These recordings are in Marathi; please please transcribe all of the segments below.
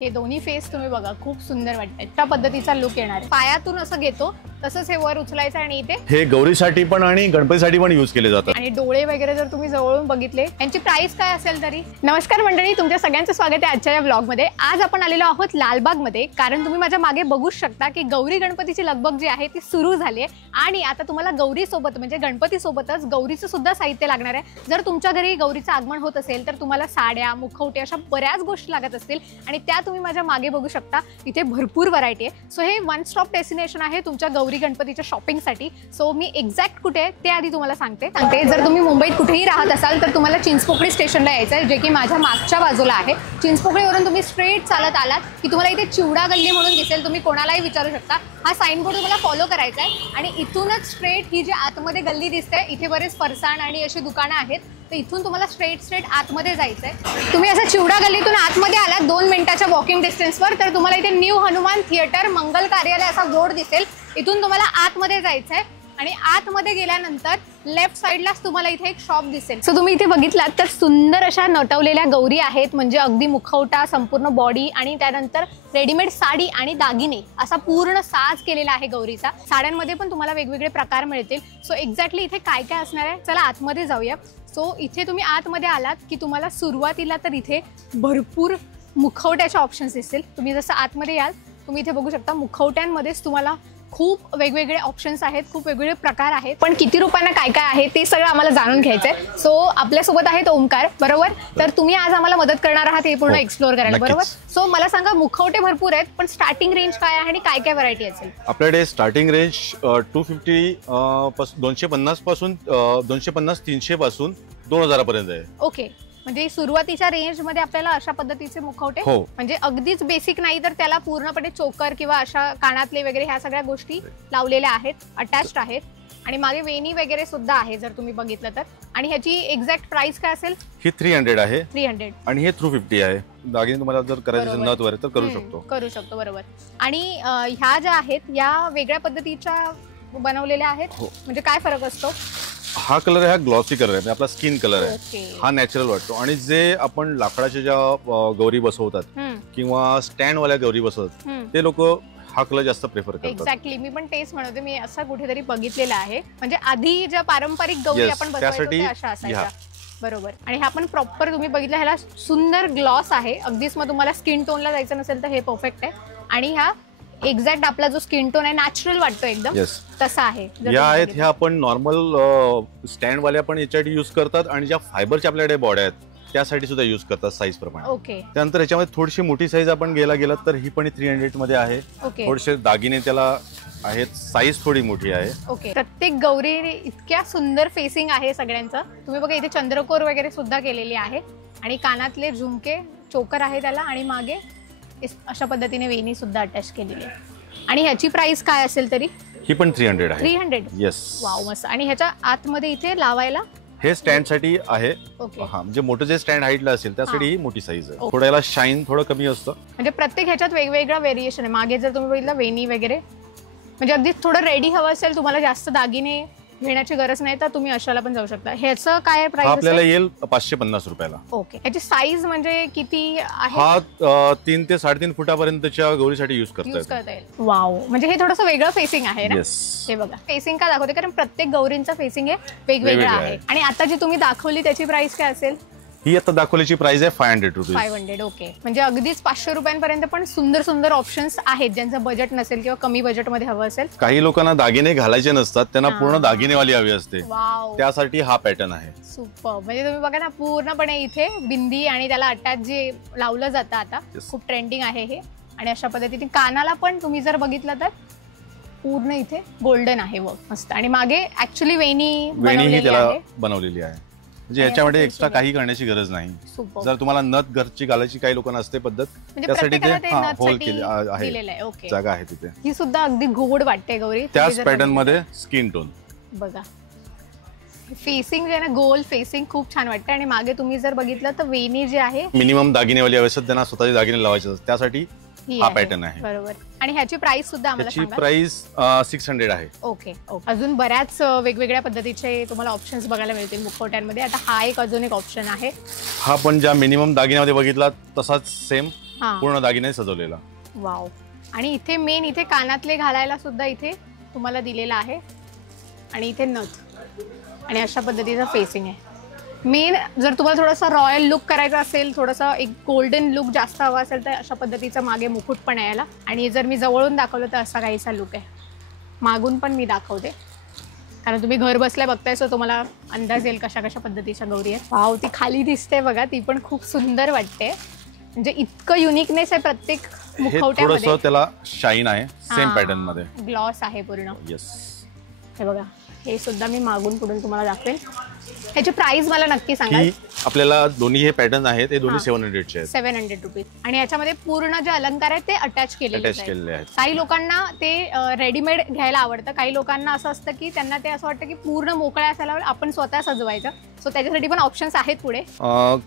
हे दोन्ही फेस तुम्ही बघा, खूप सुंदर वाटतात. त्या पद्धतीचा लुक येणार आहे. पायातून असं घेतो तसंच हे वर उचलायचं आणि इथे हे गौरीसाठी पण आणि गणपतीसाठी पण यूज केले जातात. आणि डोळे वगैरे जर तुम्ही जवळून बघितले, यांची प्राइस काय असेल तरी. नमस्कार मंडळी, तुमच्या सगळ्यांचं स्वागत आहे आजच्या या व्लॉग मध्ये. आज आपण आलेलो आहोत लालबाग मध्ये, कारण तुम्ही माझ्या मागे बघू शकता की गौरी गणपतीची लगबग जी आहे ती सुरू झाली आहे. आणि आता तुम्हाला गौरी सोबत म्हणजे गणपती सोबतच गौरीचं सुद्धा साहित्य लागणार आहे. जर तुमच्या घरी गौरीचं आगमन होत असेल तर तुम्हाला साड्या, मुखवटे अशा बऱ्याच गोष्टी लागत असतील आणि त्या तुम्ही माझ्या मागे बघू शकता. इथे भरपूर व्हरायटी आहे. सो हे वन स्टॉप डेस्टिनेशन आहे तुमच्या गौरी गणपतीच्या शॉपिंगसाठी. सो मी एक्झॅक्ट कुठे आहे ते आधी तुम्हाला सांगते. जर तुम्ही मुंबईत कुठेही राहत असाल तर तुम्हाला चिंचपोकळी स्टेशनला यायचं आहे, जे की माझ्या मागच्या बाजूला आहे. चिंचपोकळीवरून तुम्ही स्ट्रेट चालत आलात की तुम्हाला इथे चिवडा गल्ली म्हणून दिसेल. तुम्ही कोणालाही विचारू शकता. हा साईनबोर्ड तुम्हाला फॉलो करायचा आहे आणि इथूनच स्ट्रेट ही जी आतमध्ये गल्ली दिसते, इथे बरेच फरसाण आणि अशी दुकानं आहेत. तर इथून तुम्हाला स्ट्रेट आतमध्ये जायचं आहे. तुम्ही असं चिवडा गल्लीतून आतमध्ये आलात 2 मिनिटाच्या वॉकिंग डिस्टन्सवर, तर तुम्हाला इथे न्यू हनुमान थिएटर मंगल कार्यालय असा बोर्ड दिसेल. इथून तुम्हाला आतमध्ये जायचं आहे आणि आतमध्ये गेल्यानंतर लेफ्ट साईडलाच तुम्हाला इथे एक शॉप दिसेल. सो तुम्ही इथे बघितलात तर सुंदर अशा नटवलेल्या गौरी आहेत, म्हणजे अगदी मुखवटा, संपूर्ण बॉडी आणि त्यानंतर रेडीमेड साडी आणि दागिने असा पूर्ण साज केलेला आहे गौरीचा. साड्यांमध्ये पण तुम्हाला वेगवेगळे प्रकार मिळतील. सो एक्झॅक्टली इथे काय काय असणार आहे, चला आतमध्ये जाऊया. सो इथे तुम्ही आतमध्ये आलात की तुम्हाला सुरुवातीला तर इथे भरपूर मुखवट्याचे ऑप्शन्स दिसतील. तुम्ही जसं आतमध्ये याल तुम्ही इथे बघू शकता मुखवट्यांमध्येच तुम्हाला खूप वेगवेगळे ऑप्शन्स आहेत, खूप वेगवेगळे प्रकार आहेत. पण किती रुपयांना काय काय आहे ते सगळं आम्हाला जाणून घ्यायचंय. सो आपल्यासोबत आहेत ओमकार, बरोबर? तर तुम्ही आज आम्हाला मदत करणार आहात हे पूर्ण एक्सप्लोर करायला, बरोबर? सो मला सांगा, मुखवटे भरपूर आहेत पण स्टार्टिंग रेंज काय आहे आणि काय काय व्हरायटी असेल? आपल्याकडे स्टार्टिंग रेंज 250 पासून 250-300 पासून 2000 पर्यंत आहे. ओके, म्हणजे सुरुवातीच्या रेंज मध्ये आपल्याला अशा पद्धतीचे मुखवटे, हो, म्हणजे अगदीच बेसिक नाही तर त्याला पूर्णपणे चोकर किंवा अशा कानातले वगैरे ह्या सगळ्या गोष्टी लावलेल्या आहेत, अटॅच्ड आहेत. आणि मागे वेणी वगैरे सुद्धा आहे जर तुम्ही बघितलं तर. आणि ह्याची एक्झॅक्ट प्राइस काय असेल? ही 300 आहे. 300 आणि हे 350 आहे. दागिने तुम्हाला जर करायचे असेल नथ वगैरे तर करू शकतो, बरोबर. आणि ह्या ज्या आहेत या वेगळ्या पद्धतीच्या बनवलेल्या आहेत, म्हणजे काय फरक असतो? हा कलर आहे, हा ग्लॉसी कलर आहे, आपला स्किन कलर आहे. हा नॅचरल वाटतो. आणि जे आपण लाकडाच्या ज्या गौरी बसवतात किंवा स्टँड वाल्या गौरी बसवतात ते लोक हा कलर जास्त प्रेफर करतात. एक्झॅक्टली, मी पण तेच म्हणते. मी असं कुठेतरी बघितलेलं आहे, म्हणजे आधी ज्या पारंपरिक गौरी आपण बसवायचो अशा असायच्या, बरोबर. आणि हा पण प्रॉपर तुम्ही बघितलं, ह्याला सुंदर ग्लॉस आहे अगदीच. मग तुम्हाला स्किन टोनला जायचं नसेल तर हे परफेक्ट आहे. आणि हा एक्झॅक्ट आपला जो स्किन टोन आहे नॅचरल वाटतो एकदम, तसा आहे. या आहेत ह्या आपण नॉर्मल स्टँड वाल्या पण याच्यासाठी यूज करतात आणि ज्या फायबरच्या आपल्याकडे बॉड्या आहेत त्यासाठी सुद्धा यूज करतात साईज प्रमाणे. ओके. त्यानंतर याच्यामध्ये थोडीशी मोठी साईज आपण गेला तर ही पण 300 मध्ये आहे. थोडेसे दागिने त्याला आहेत, साईज थोडी मोठी आहे. ओके. प्रत्येक गौरी इतक्या सुंदर फेसिंग आहे सगळ्यांचं. तुम्ही बघा इथे चंद्रकोर वगैरे सुद्धा केलेली आहे आणि कानातले झुमके, चोकर आहे त्याला, आणि मागे अशा पद्धतीने वेणी सुद्धा अटॅच केलेली आहे. आणि ह्याची प्राइस काय असेल तरी? ही पण 300 आहे. 300? येस. वाव, मस्त. आणि ह्याच्या आतमध्ये इथे लावायला हे स्टँड साठी आहे. हा, म्हणजे मोठं जे स्टँड हाईटला असेल त्यासाठी ही मोठी साईज आहे. थोडं याला शाईन थोडं कमी असतं. म्हणजे प्रत्येक ह्याच्यात वेगवेगळं व्हेरिएशन आहे. मागे जर तुम्ही बघितलं वेणी वगैरे, म्हणजे अगदी थोडं रेडी हवं असेल, तुम्हाला जास्त दागिने घेण्याची गरज नाही तर तुम्ही अशाला पण जाऊ शकता. ह्याचं काय प्राइस आपल्याला येईल 550 रुपयाला. ओके. ह्याची साईज म्हणजे किती आहे? हा 3 ते 3.5 फुटापर्यंतच्या गौरीसाठी यूज करता येईल. वाव, म्हणजे हे थोडंसं वेगळं फेसिंग आहे ना. हे बघा, फेसिंग का दाखवते, कारण प्रत्येक गौरींचा फेसिंग हे वेगवेगळं आहे. आणि आता जी तुम्ही दाखवली त्याची प्राइस काय असेल? ही आता दाखवल्याची प्राइस आहे 500 रुपीज. 500. ओके. म्हणजे अगदीच 500 रुपयांपर्यंत पण सुंदर सुंदर ऑप्शन्स आहेत ज्यांचं बजेट नसेल किंवा कमी बजेटमध्ये हवं असेल. काही लोकांना दागिने घालायचे नसतात, त्यांना पूर्ण दागिनेवाली हवी असते, त्यासाठी हा पॅटर्न आहे. सुपर. म्हणजे तुम्ही बघा ना, पूर्णपणे इथे बिंदी आणि त्याला अटॅच जे लावलं जातं आता, खूप ट्रेंडिंग आहे हे. आणि अशा पद्धतीने कानाला पण तुम्ही जर बघितलं तर पूर्ण इथे गोल्डन आहे वर्क, मस्त. आणि मागे ऍक्च्युअली वेणी त्याला बनवलेली आहे, म्हणजे याच्यामध्ये एक्स्ट्रा काही करण्याची गरज नाही. जर तुम्हाला नथ घरची घालायची काही लोकांना असते पद्धत, त्यासाठी ते होल केले आहे, जागा आहे तिथे. ही सुद्धा अगदी गोड वाटते गौरी, त्याच पॅटर्न मध्ये स्किन टोन. बघा, फेसिंग जे आहे ना, गोल फेसिंग खूप छान वाटते. आणि मागे तुम्ही जर बघितलं तर वेणी जे आहे, मिनिमम दागिनेवाली अवस्थेत त्यांना स्वतःचे दागिने लावायचे, त्यासाठी हा पॅटर्न आहे. बरोबर. आणि ह्याची प्राइस सुद्धा आम्हाला सांगा. प्राइस 600 आहे. ओके. अजून बऱ्याच वेगवेगळ्या पद्धतीचे तुम्हाला ऑप्शन्स बघायला मिळतील मुखवट्यांमध्ये. आता हा एक अजून एक ऑप्शन आहे. हा पण ज्या मिनिमम दागिन्यामध्ये बघितला तसाच सेम हा. पूर्ण दागिने सजवलेला. वाव. आणि इथे मेन इथे कानातले घालायला सुद्धा इथे तुम्हाला दिलेला आहे आणि इथे नथ आणि अशा पद्धतीचं फेसिंग आहे. मेन जर तुम्हाला थोडासा रॉयल लुक करायचा असेल, थोडासा एक गोल्डन लुक जास्त हवा असेल तर अशा पद्धतीचा मागे मुकुट पण यायला. आणि जर मी जवळून दाखवलं तर असा काहीसा लुक आहे. मागून पण मी दाखवते कारण तुम्ही घर बसल्या बघताय सो तुम्हाला अंदाज येईल कशा कशा पद्धतीच्या गौरी आहे. वाव, ती खाली दिसते बघा, ती पण खूप सुंदर वाटते. म्हणजे इतकं युनिकनेस आहे प्रत्येक मुखवट्यामध्ये. थोडंसं त्याला शाईन आहे, सेम पॅटर्न मध्ये ग्लॉस आहे पूर्ण. येस. हे बघा, हे सुद्धा मी मागून पुढून तुम्हाला दाखवेल. ह्याची प्राइस मला नक्की सांगा. आपल्याला दोन्ही हे पॅटर्न आहेत, ते दोन्ही 700 चे आहेत. 700 रुपीज. आणि याच्यामध्ये पूर्ण जे अलंकार आहेत ते अटॅच केलेले आहेत. काही लोकांना ते रेडीमेड घ्यायला आवडतं, काही लोकांना असं असतं की त्यांना ते असं वाटतं की पूर्ण मोकळ्या असायला आपण स्वतः सजवायचं. सो त्याच्यासाठी पण ऑप्शन्स आहेत पुढे.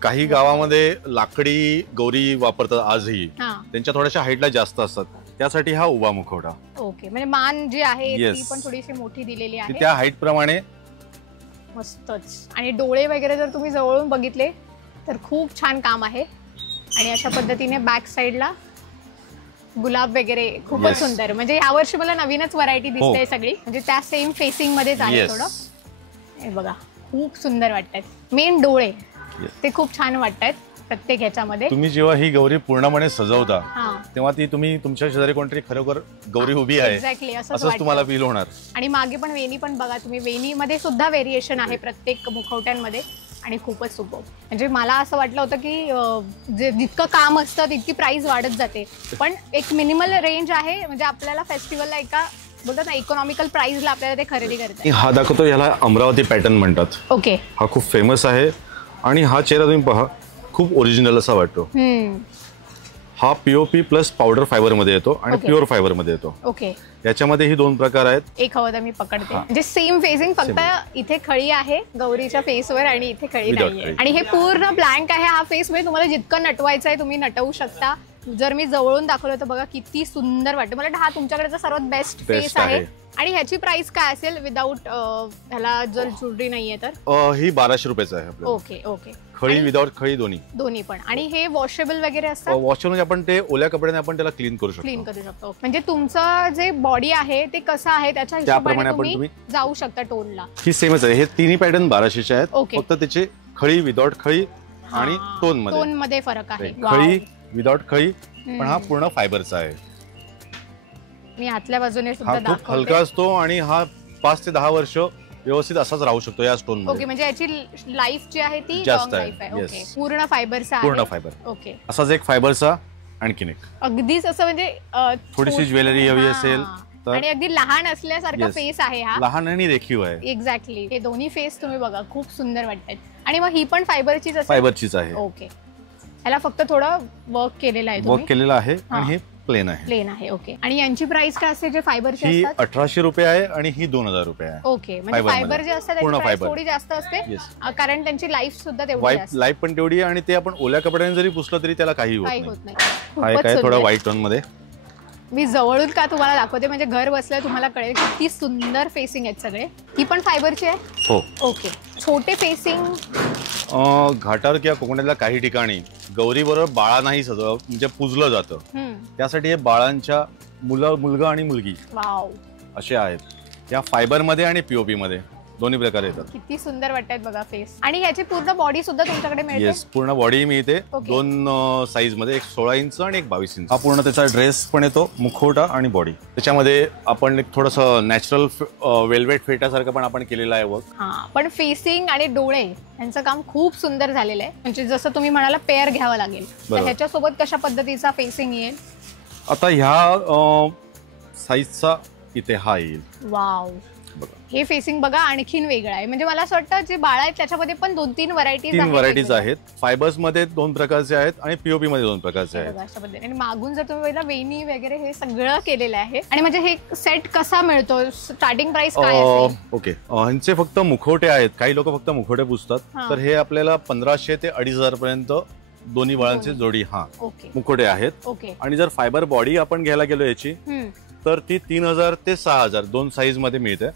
काही गावामध्ये लाकडी गौरी वापरतात आजही, त्यांच्या थोड्याशा हाईटला जास्त असतात, त्यासाठी हा उभा मुखवटा. ओके, म्हणजे मान जी आहे ती पण थोडीशी मोठी दिलेली आहे त्या हाईट प्रमाणे. मस्तच. आणि डोळे वगैरे जर तुम्ही जवळून बघितले तर खूप छान काम आहे. आणि अशा पद्धतीने बॅक साईडला गुलाब वगैरे खूपच सुंदर. म्हणजे यावर्षी मला नवीनच व्हरायटी दिसते सगळी, म्हणजे त्या सेम फेसिंग मध्येच आहे थोडं. हे बघा, खूप सुंदर वाटतात. मेन डोळे ते खूप छान वाटतात प्रत्येक ह्याच्यामध्ये. तुम्ही जेव्हा ही गौरी पूर्णपणे सजवता तेव्हा ती तुम्ही तुमच्या शेजारी कोणतरी खरोखर गौरी उभी आहे एक्झॅक्टली असंच तुम्हाला फील होणार. आणि मागे पण वेणी पण बघा तुम्ही, वेणीमध्ये सुद्धा व्हेरिएशन आहे प्रत्येक मुखवट्यांमध्ये आणि खूपच सुपर. म्हणजे मला असं वाटलं होतं की जितकं काम असतं तितकी प्राइस वाढत जाते, पण एक मिनिमल रेंज आहे. म्हणजे आपल्याला फेस्टिवलला एका बोलतात ना इकॉनॉमिकल प्राइसला आपल्याला ते खरेदी करतात. हा दाखवतो, याला अमरावती पॅटर्न म्हणतात. ओके. हा खूप फेमस आहे आणि हा चेहरा तुम्ही पहा, खूप ओरिजिनल असा वाटतो. हा पीओपी प्लस पावडर फायबर मध्ये येतो आणि प्युअर फायबर मध्ये येतो. ओके. याच्यामध्ये ही दोन प्रकार आहेत. एक हवं तर मी पकडते. म्हणजे सेम फेसिंग, फक्त इथे खळी आहे गौरीच्या फेसवर आणि इथे खळी नाहीये. आणि हे पूर्ण ब्लँक आहे हा फेस. म्हणजे तुम्हाला जितकं नटवायचं आहे तुम्ही नटवू शकता. जर मी जवळून दाखवलं तर बघा किती सुंदर वाटतं. मला हा तुमच्याकडचा सर्वात बेस्ट फेस आहे. आणि ह्याची प्राइस काय असेल विदाऊट ह्याला जर ज्वेलरी नाहीये तर? ही 1200 रुपयाचं आहे. Okay okay. खळी विदाऊट खळी दोन्ही पण. आणि हे वॉशेबल वगैरे असतात? वॉशेबल आपण ते ओल्या कपड्याने आपण त्याला क्लीन करू शकतो. म्हणजे तुमचं जे बॉडी आहे ते कसं आहे त्याच्या हिशोबाने तुम्ही जाऊ शकता टोनला. ही सेमच आहे. हे तिन्ही पॅटर्न 1200 चे आहेत. फक्त त्याचे खळी विदाऊट खळी आणि टोन मध्ये फरक आहे. खळी विदाऊट खळी, पण हा पूर्ण फायबरचा आहे. मी आतल्या बाजूने सुद्धा दाखवते. खूप हलका असतो आणि हा 5 ते 10 वर्ष व्यवस्थित असाच राहू शकतो या स्टोन मध्ये. ओके. म्हणजे याची लाईफ जी आहे ती जास्त आहे. ओके. पूर्ण फायबरचा आहे. पूर्ण फायबर. ओके. असाच एक फायबरचा आणखीन एक अगदीच असं म्हणजे थोडीशी ज्वेलरी हवी असेल तर. आणि अगदी लहान असल्यासारखा फेस आहे हा. लहान आणि रेखीव आहे. एक्झॅक्टली. हे दोन्ही फेस तुम्ही बघा खूप सुंदर वाटतात. आणि मग ही पण फायबरचीच असेल? फायबरचीच आहे. ओके. याला फक्त थोडं वर्क केलेलं आहे. वर्क केलेलं आहे आणि हे प्लेन आहे. ओके. आणि यांची प्राइस काय असते जे फायबरची असतात? ही 1800 रुपये आहे आणि ही 2000 रुपये आहे. ओके. म्हणजे फायबर जे असतात त्याची प्राइस थोडी जास्त असते कारण त्यांची लाईफ सुद्धा तेवढी असते. लाईफ पण तेवढी आहे आणि ते आपण ओल्या कपड्याने जरी पुसलं तरी त्याला काही होत नाही. हा काय थोडा व्हाईट टोन मध्ये. मी जवळून का तुम्हाला दाखवते म्हणजे घर बसल्या तुम्हाला कळेल किती सुंदर फेसिंग आहेत सगळे. ही पण फायबरची आहे? हो. ओके. छोटे फेसिंग घाटावर किंवा कोकणातल्या काही ठिकाणी गौरी बरोबर बाळा नाही सजव म्हणजे पूजलं जातं, त्यासाठी हे बाळांच्या मुलगा आणि मुलगी असे आहेत. या फायबर मध्ये आणि पीओपी मध्ये दोन्ही प्रकार येतात. किती सुंदर वाटतात बघा फेस. आणि याची पूर्ण बॉडी सुद्धा तुमच्याकडे मिळते? येस, पूर्ण बॉडी मिळते. दोन साईज मध्ये, एक 16 इंच आणि एक 22 इंच. हा पूर्ण त्याचा ड्रेस पण येतो, मुखवटा आणि बॉडी. त्याच्यामध्ये आपण एक थोडंसं नॅचरल वेल्वेट फेटासारखं पण आपण केलेलं आहे वर्क. पण फेसिंग आणि डोळे यांचं काम खूप सुंदर झालेलं आहे. म्हणजे जसं तुम्ही म्हणाला पेअर घ्यावं लागेल तर ह्याच्यासोबत कशा पद्धतीचा फेसिंग येईल? आता ह्या साईजचा इथे हा येईल. वाव. हे फेसिंग बघा आणखीन वेगळं आहे. म्हणजे मला असं वाटतं जे बाळ आहेत त्याच्यामध्ये पण 2-3 व्हरायटीज आहेत. फायबर्स मध्ये 2 प्रकारचे आहेत आणि पीओपी मध्ये 2 प्रकारचे आहेत. अशा पद्धतीने. आणि मागून जर तुम्ही पहिला वेणी वगैरे हे सगळं केलेलं आहे. आणि म्हणजे हे सेट कसा मिळतो? स्टार्टिंग प्राइस काय असेल? ओके. ह्यांचे फक्त मुखवटे आहेत. काही लोक फक्त मुखवटे पुसतात, तर हे आपल्याला 1500 ते 2500 पर्यंत दोन्ही बाळांची जोडी मुखवटे आहेत. आणि जर फायबर बॉडी आपण घ्यायला गेलो याची तर ती 3000 ते 6000 2 साईज मध्ये मिळते.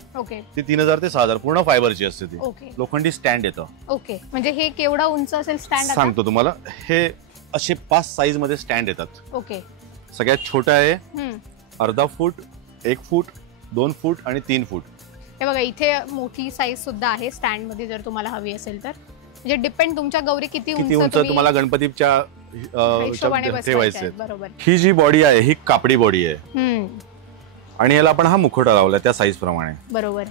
ती 3000 ते 6000 पूर्ण फायबरची असते. ती लोखंडी स्टँड येतं. ओके. म्हणजे हे केवढा उंच असेल स्टँड? सांगतो तुम्हाला. हे असे 5 साईज मध्ये स्टँड येतात. ओके. सगळ्यात छोटा आहे अर्धा फूट, 1 फूट, 2 फूट आणि 3 फूट. हे बघा इथे मोठी साईज सुद्धा आहे स्टँड मध्ये जर तुम्हाला हवी असेल तर. म्हणजे डिपेंड तुमच्या गौरी किती उंच तुम्हाला गणपतीच्या ठेवायचे. बरोबर. ही जी बॉडी आहे ही कापडी बॉडी आहे आणि याला आपण हा मुखवटा लावला त्या साईज प्रमाणे. बरोबर.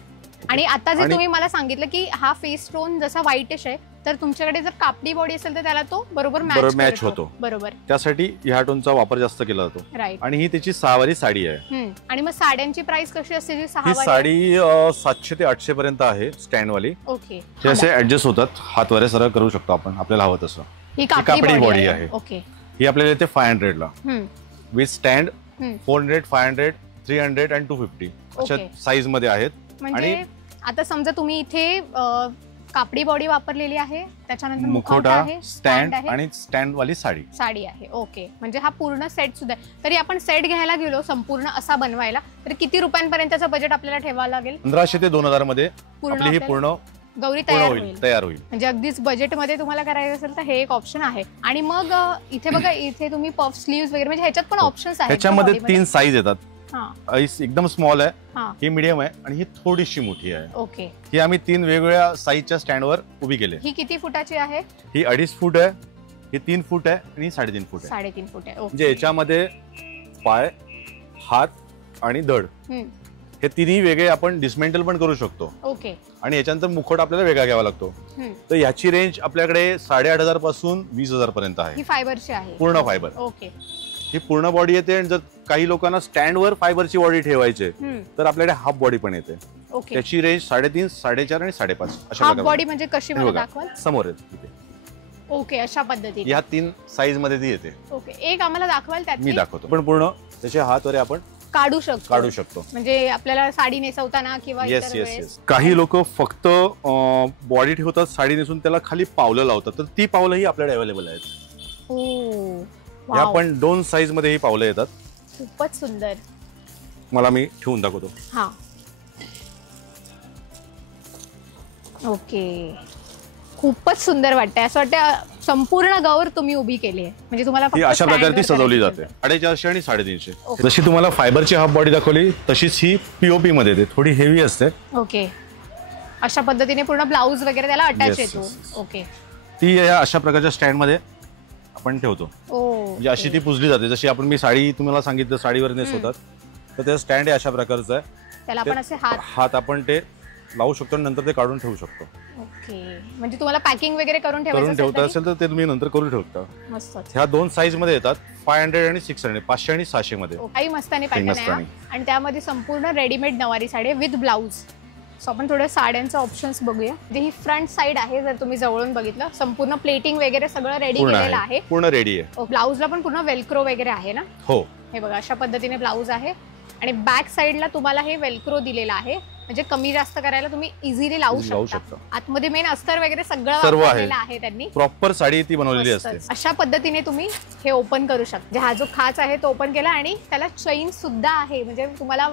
आणि आता जे तुम्ही मला सांगितलं की हा फेस टोन जसा व्हाईटिश आहे तर तुमच्याकडे जर कापडी बॉडी असेल तर त्याला तो बरोबर मॅच होतो. बरोबर. त्यासाठी ह्या टोनचा वापर जास्त केला जातो. राईट. आणि ही त्याची 6वारी साडी आहे. आणि मग साड्यांची प्राइस कशी असते जी 6वारी? ही साडी 700 ते 800 पर्यंत आहे स्टँड वाली. ओके. हे असे ऍडजस्ट होतात, हात वरे सरळ करू शकतो आपण आपल्याला हवं तसं. ही कापडी बॉडी आहे. ओके. ही आपल्याला येते 500 ला विथ स्टँड. 400, 500, 300 आणि 250 अशा साईज मध्ये आहेत. म्हणजे आता समजा तुम्ही इथे कापडी बॉडी वापरलेली आहे, त्याच्यानंतर मुखवटा आहे, स्टँड आणि स्टँड वाली साडी आहे. ओके. म्हणजे हा पूर्ण सेट सुद्धा. तरी आपण सेट घ्यायला गेलो संपूर्ण असा बनवायला तर किती रुपयांपर्यंतचं बजेट आपल्याला ठेवायला लागेल? 1500 ते 2000 मध्ये आपली ही पूर्ण गौरी तयार होईल. म्हणजे अगदीच बजेट मध्ये तुम्हाला करायचं असेल तर हे एक ऑप्शन आहे. आणि मग इथे बघा इथे तुम्ही पफ स्लीव्स वगैरे म्हणजे ह्याच्यात पण ऑप्शन्स आहेत. ह्याच्यामध्ये 3 साईज येतात. एकदम स्मॉल आहे, ही मीडियम आहे आणि ही थोडीशी मोठी आहे. ओके. ही आम्ही 3 वेगवेगळ्या साईजच्या स्टँडवर उभी केली. ही किती फुटाची आहे? ही 2.5 फूट आहे, ही 3 फूट आहे आणि 3.5 फूट आहे. 3.5 फूट आहे. म्हणजे याच्यामध्ये पाय, हात आणि धड हे तिन्ही वेगळे आपण डिसमेंटल पण करू शकतो. ओके. आणि याच्यानंतर मुखवटा आपल्याला वेगळा घ्यावा लागतो. तर याची रेंज आपल्याकडे 8,500 पासून 20,000 पर्यंत आहे. ही फायबरची आहे. पूर्ण फायबर. ओके. ही पूर्ण बॉडी येते. आणि जर काही लोकांना स्टँडवर फायबरची बॉडी ठेवायची तर आपल्याकडे हाफ बॉडी पण येते. त्याची रेंज 3.5, 4.5 आणि 5.5 अशा हाफ बॉडी म्हणजे कशी मला दाखवाल? समोर येते. ओके. अशा पद्धतीने या 3 साईज मध्ये ती येते. ओके. एक आम्हाला दाखवाल त्यात? मी दाखवतो. पण पूर्ण त्याचे हात वरे आपण काढू शकतो. म्हणजे आपल्याला साडी नेसवताना किंवा काही लोक फक्त बॉडी ठेवतात साडी नेसून त्याला खाली पावलं लावतात, तर ती पावलं ही आपल्याकडे अवेलेबल आहेत. या पण 2 साईज मध्ये ही पावलं येतात. खूपच सुंदर. मला मी ठेवून दाखवतो. हा. ओके. खूपच सुंदर वाटतंय. असं वाटतं संपूर्ण गौर तुम्ही उभी केली आहे. म्हणजे तुम्हाला अशा प्रकारे ती सजवली जाते. 450 आणि 350. जशी तुम्हाला फायबरची हाफ बॉडी दाखवली तशीच ही पीओपी मध्ये येते, थोडी हेवी असते. ओके. अशा पद्धतीने पूर्ण ब्लाउज वगैरे त्याला अटॅच येतो. ओके. ती अशा प्रकारच्या स्टँड मध्ये आपण ठेवतो. म्हणजे अशी ती पुजली जाते. जशी आपण मी साडी तुम्हाला सांगितलं साडीवर नेसवतात, तर ते स्टँड आहे अशा प्रकारचं आहे. त्याला आपण असे हात आपण ते लावू शकतो आणि नंतर ते काढून ठेवू शकतो. ओके. म्हणजे तुम्हाला पॅकिंग वगैरे करून ठेवता असेल तर ते तुम्ही नंतर करून ठेवता. मस्त. ह्या 2 साईज मध्ये येतात, 500 आणि 600, 500 आणि 600 मध्ये. काही मस्तानी पॅटर्न आहे आणि त्यामध्ये संपूर्ण readymade nauvari sari with blouse. So आपण थोड्या साड्यांचे ऑप्शन्स बघूया. ही फ्रंट साइड आहे, जर तुम्ही जवळून बघितलं संपूर्ण प्लेटिंग वगैरे सगळं रेडी केलेलं आहे. पूर्ण रेडी आहे. ब्लाउजला पण पूर्ण वेल्क्रो वगैरे आहे ना? हो. हे बघा अशा पद्धतीने ब्लाउज आहे आणि बॅक साइडला तुम्हाला हे वेल्क्रो दिलेलं आहे. म्हणजे कमी जास्त करायला तुम्ही इझिली लावू शकता. आतमध्ये मेन अस्तर वगैरे सगळं वापरलेलं आहे त्यांनी. प्रॉपर साडी ती बनवलेली असते. अशा पद्धतीने तुम्ही हे ओपन करू शकता. हा जो खाच आहे तो ओपन केला आणि त्याला चेन सुद्धा आहे. म्हणजे तुम्हाला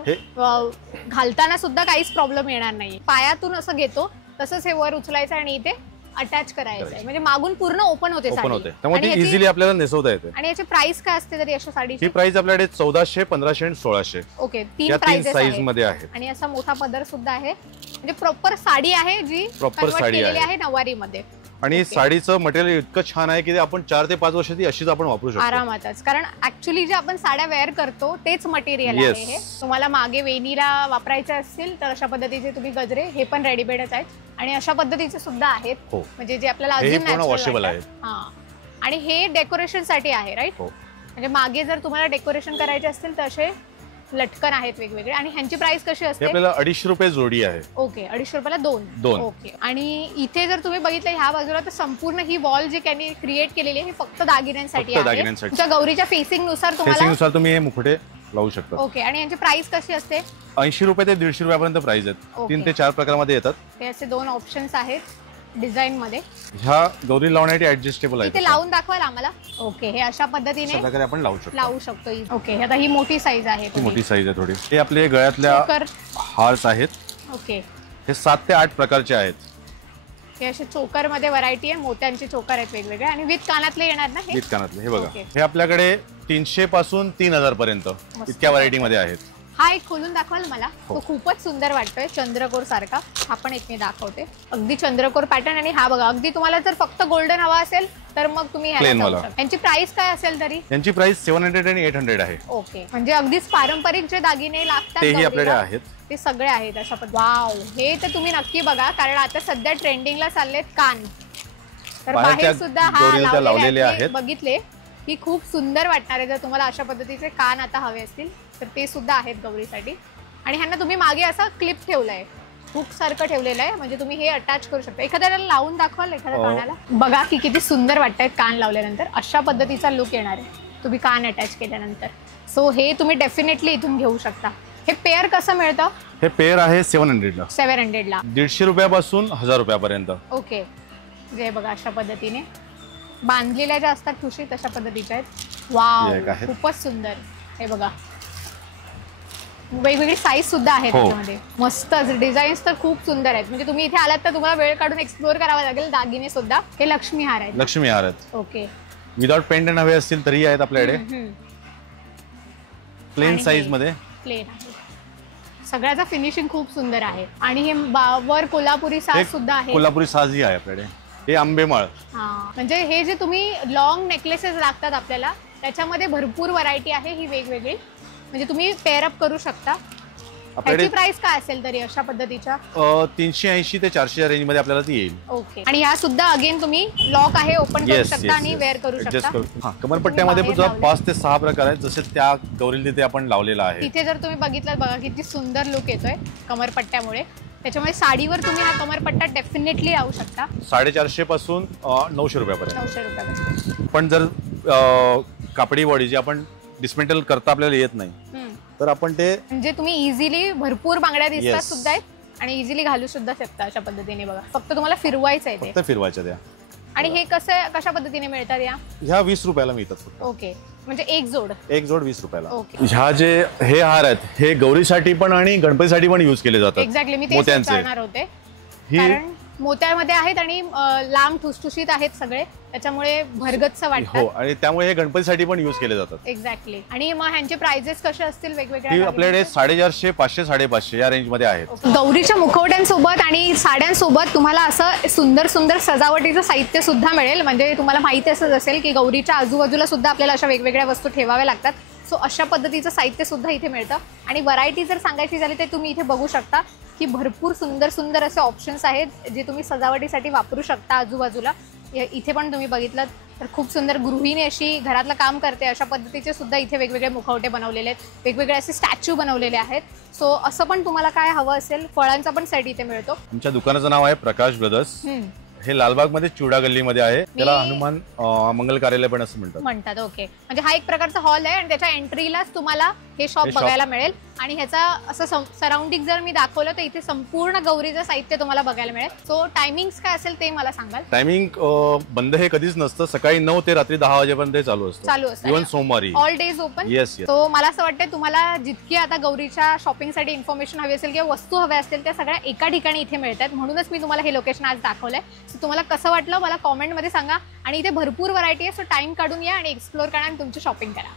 घालताना सुद्धा काहीच प्रॉब्लेम येणार नाही. पायातून असं घेतो तसंच हे वर उचलायचं आणि इथे अटॅच करायचं आहे. म्हणजे मागून पूर्ण ओपन होते साडी. त्यामुळे इझिली आपल्याला नेसवता येते. आणि याची प्राइस काय असते तरी अशा साडीची? ही प्राइस आपल्याकडे 1400, 1500 आणि 1600. ओके. 3 साईज मध्ये आहे. आणि असा मोठा पदर सुद्धा आहे. म्हणजे प्रॉपर साडी आहे जी प्रॉपर साडी आहे नवारी मध्ये. आणि साडीचं मटेरियल इतकं छान आहे की आपण 4 ते 5 वर्ष ती अशीच आपण वापरू शकतो आरामातच. कारण ऍक्च्युली जे आपण साड्या वेअर करतो तेच मटेरियल आहे हे. तुम्हाला मागे वेणीला वापरायचे असतील तर अशा पद्धतीचे तुम्ही गजरे हे पण रेडीमेडच आहेत आणि अशा पद्धतीचे सुद्धा आहेत. म्हणजे जे आपल्याला अजून वॉशेबल आहेत. आणि हे डेकोरेशन साठी आहे राईट? म्हणजे मागे जर तुम्हाला डेकोरेशन करायचे असतील तर असे लटकन आहेत वेगवेगळे. आणि ह्यांची प्राइस कशी असते? आपल्याला 250 रुपये जोडी आहे. ओके. 250 रुपयाला 2. ओके. आणि इथे जर तुम्ही बघितलं ह्या बाजूला तर संपूर्ण ही वॉल जी त्यांनी क्रिएट केलेली आहे ही फक्त दागिन्यांसाठी आहे. तुमच्या गौरीच्या फेसिंग नुसार तुम्ही हे मुखटे लावू शकता. ओके. आणि यांची प्राइस कशी असते? 80 रुपये ते 150 रुपयापर्यंत प्राइस आहेत. 3 ते 4 प्रकारामध्ये येतात. हे असे 2 ऑप्शन्स आहेत डिझाईन मध्ये. ह्या गौरी लावण्यासाठी ऍडजस्टेबल आहे. इथे लावून दाखवाल आम्हाला? ओके. हे अशा पद्धतीने आपण लावू शकतो. ओके. आता ही मोठी साईज आहे. मोठी साईज आहे थोडी. हे आपले गळ्यातल्या हार्स आहेत. ओके. हे 7 ते 8 प्रकारचे आहेत. हे असे चोकर मध्ये व्हरायटी आहे, मोत्यांचे चोकर आहेत वेगवेगळे आणि विथ कानातले येणार ना हे? विथ कानातले हे बघा. Okay. हे आपल्याकडे 300 पासून 3000 पर्यंत इतक्या व्हरायटी मध्ये आहेत. हा एक खोलून दाखवाल मला? हो. तो खूपच सुंदर वाटतोय, चंद्रकोर सारखा. हा पण एक मी दाखवते, अगदी चंद्रकोर पॅटर्न. आणि हा बघा, अगदी तुम्हाला जर फक्त गोल्डन हवा असेल तर मग तुम्ही ह्याला जाऊ शकता. यांची प्राइस काय असेल तरी? यांची प्राइस 700 आणि 800 आहे. ओके, म्हणजे अगदीच पारंपरिक जे दागिने लागतात तेही आपल्याकडे आहेत, ते सगळे आहेत अशा पद्धती. वाव, हे तर तुम्ही नक्की बघा, कारण आता सध्या ट्रेंडिंगला चाललेत कान. तर बाहेर सुद्धा हा लावलेले आहेत, बघितले की खूप सुंदर वाटणार आहे. जर तुम्हाला अशा पद्धतीचे कान आता हवे असतील तर ते सुद्धा आहेत गौरीसाठी. आणि ह्यांना तुम्ही मागे असं क्लिप ठेवलंय, हुक सारखं ठेवलेलं आहे, म्हणजे तुम्ही हे अटॅच करू शकता. एखाद्याला लावून दाखवाल एखाद्या कानाला? बघा की किती सुंदर वाटतायत कान लावल्यानंतर. अशा पद्धतीचा लुक येणार आहे तुम्ही कान अटॅच केल्यानंतर. सो हे तुम्ही डेफिनेटली इथून घेऊ शकता. हे पेअर कसं मिळतं? हे पेअर आहे 700 ला. 700 ला. 150 रुपयापासून 1000 रुपयापर्यंत. ओके, जे बघा अशा पद्धतीने बांधलेल्या ज्या असतात ठुशी तशा पद्धतीच्या आहेत. वाव, खूपच सुंदर. हे बघा, वेगवेगळी साईज सुद्धा आहे त्याच्यामध्ये. मस्तच, डिझाईन्स तर खूप सुंदर आहेत. म्हणजे तुम्ही इथे आलात तर तुम्हाला वेळ काढून एक्सप्लोर करावा लागेल. दागिने सुद्धा हे लक्ष्मी हार आहेत. लक्ष्मी हार आहेत. ओके, विदाउट पेंडंट हवे असतील तरी आहेत आपल्याकडे. प्लेन साईज मध्ये प्लेन आहे. सगळ्याचा फिनिशिंग खूप सुंदर आहे. आणि हे वर कोल्हापुरी साज सुद्धा आहे. कोल्हापुरी साजही आहे आपल्याकडे. हे आंबेमाळ. म्हणजे हे जे तुम्ही लॉंग नेकलेसेस लागतात आपल्याला, त्याच्यामध्ये भरपूर व्हरायटी आहे ही वेगवेगळी. म्हणजे तुम्ही पेअर अप करू शकता. त्याची प्राइस काय असेल तरी अशा पद्धतीच्या? 380 ते 400 रेंज मध्ये आपल्याला ती येईल. ओके, आणि ह्या सुद्धा अगेन तुम्ही लॉक आहे, ओपन करू शकता आणि वेअर करू शकता. कमरपट्ट्यामध्ये पण 5 ते 6 प्रकार आहेत, जसे त्या गौरीला तिथे आपण लावलेला आहे. तिथे जर तुम्ही बघितलं, बघा किती सुंदर लुक येतोय कमरपट्ट्यामुळे. त्याच्यामुळे साडीवर तुम्ही हा कमरपट्टा डेफिनेटली लावू शकता. 450 पासून 900 रुपयापर्यंत. 900 रुपयापर्यंत. पण जर कापडी बॉडी जी आपण डिस्मेंटल करता आपल्याला येत नाही तर आपण ते, म्हणजे तुम्ही इझिली भरपूर बांगड्या दिसतात सुद्धा आहेत आणि इझिली घालू सुद्धा शकता अशा पद्धतीने. बघा, फक्त तुम्हाला फिरवायचं आहे ते. फक्त फिरवायच्या त्या. आणि हे कशा पद्धतीने मिळतात या? ह्या 20 रुपयाला मिळतात. ओके, म्हणजे एक जोड 20 रुपयाला. ओके. ह्या जे हे हार आहेत हे गौरीसाठी पण आणि गणपतीसाठी पण यूज केले जातात. एक्झॅक्टली, मी तेच विचारणार होते. कारण मोत्यामध्ये आहेत आणि लांब ठुसठुशीत आहेत सगळे, त्याच्यामुळे भरगच्च वाटतात. हो, आणि त्यामुळे हे गणपतीसाठी पण यूज केले जातात. एक्झॅक्टली. आणि मग ह्यांचे प्राइजेस कसे असतील वेगवेगळ्या? आपल्याकडे 450, 500, 550 या रेंज मध्ये आहेत. गौरीच्या मुखवट्यांसोबत आणि साड्यांसोबत तुम्हाला असं सुंदर सुंदर सजावटीचं साहित्य सुद्धा मिळेल. म्हणजे तुम्हाला माहिती असंच असेल की गौरीच्या आजूबाजूला सुद्धा आपल्याला अशा वेगवेगळ्या वस्तू ठेवाव्या लागतात. सो अशा पद्धतीचं साहित्य सुद्धा इथे मिळतं. आणि व्हरायटी जर सांगायची झाली तर तुम्ही इथे बघू शकता की भरपूर सुंदर सुंदर असे ऑप्शन्स आहेत जे तुम्ही सजावटीसाठी वापरू शकता आजूबाजूला. इथे पण तुम्ही बघितलं तर खूप सुंदर गृहिणी अशी घरातलं काम करते अशा पद्धतीचे सुद्धा इथे वेगवेगळे मुखवटे बनवलेले आहेत, वेगवेगळे असे स्टॅच्यू बनवलेले आहेत. सो असं पण तुम्हाला काय हवं असेल, फळांचा पण सेट इथे मिळतो. आमच्या दुकानाचं नाव आहे प्रकाश ब्रदर्स. हे लालबाग मध्ये चुडा गल्लीमध्ये आहे. त्याला हनुमान मंगल कार्यालय पण असं म्हणतात. ओके, म्हणजे हा एक प्रकारचा हॉल आहे आणि त्याच्या एंट्रीलाच तुम्हाला हे शॉप बघायला मिळेल. आणि ह्याचा असं सराउंडिंग जर मी दाखवलं तर इथे संपूर्ण गौरीचं साहित्य तुम्हाला बघायला मिळेल. सो टायमिंग काय असेल ते मला सांगाल? टायमिंग बंद हे कधीच नसतं. सकाळी 9 ते रात्री 10 वाजेपर्यंत चालू असतं. इव्हन सोमवारी all days open. Yes. So मला असं वाटतं तुम्हाला जितकी आता गौरीच्या शॉपिंगसाठी इन्फॉर्मेशन हवी असेल किंवा वस्तू हव्या असतील त्या सगळ्या एका ठिकाणी इथे मिळतात. म्हणूनच मी तुम्हाला हे लोकेशन आज दाखवलंय. सो तुम्हाला कसं वाटलं मला कॉमेंटमध्ये सांगा. आणि इथे भरपूर व्हरायटी आहे. सो टाइम काढून या आणि एक्सप्लोर करा आणि तुमची शॉपिंग करा.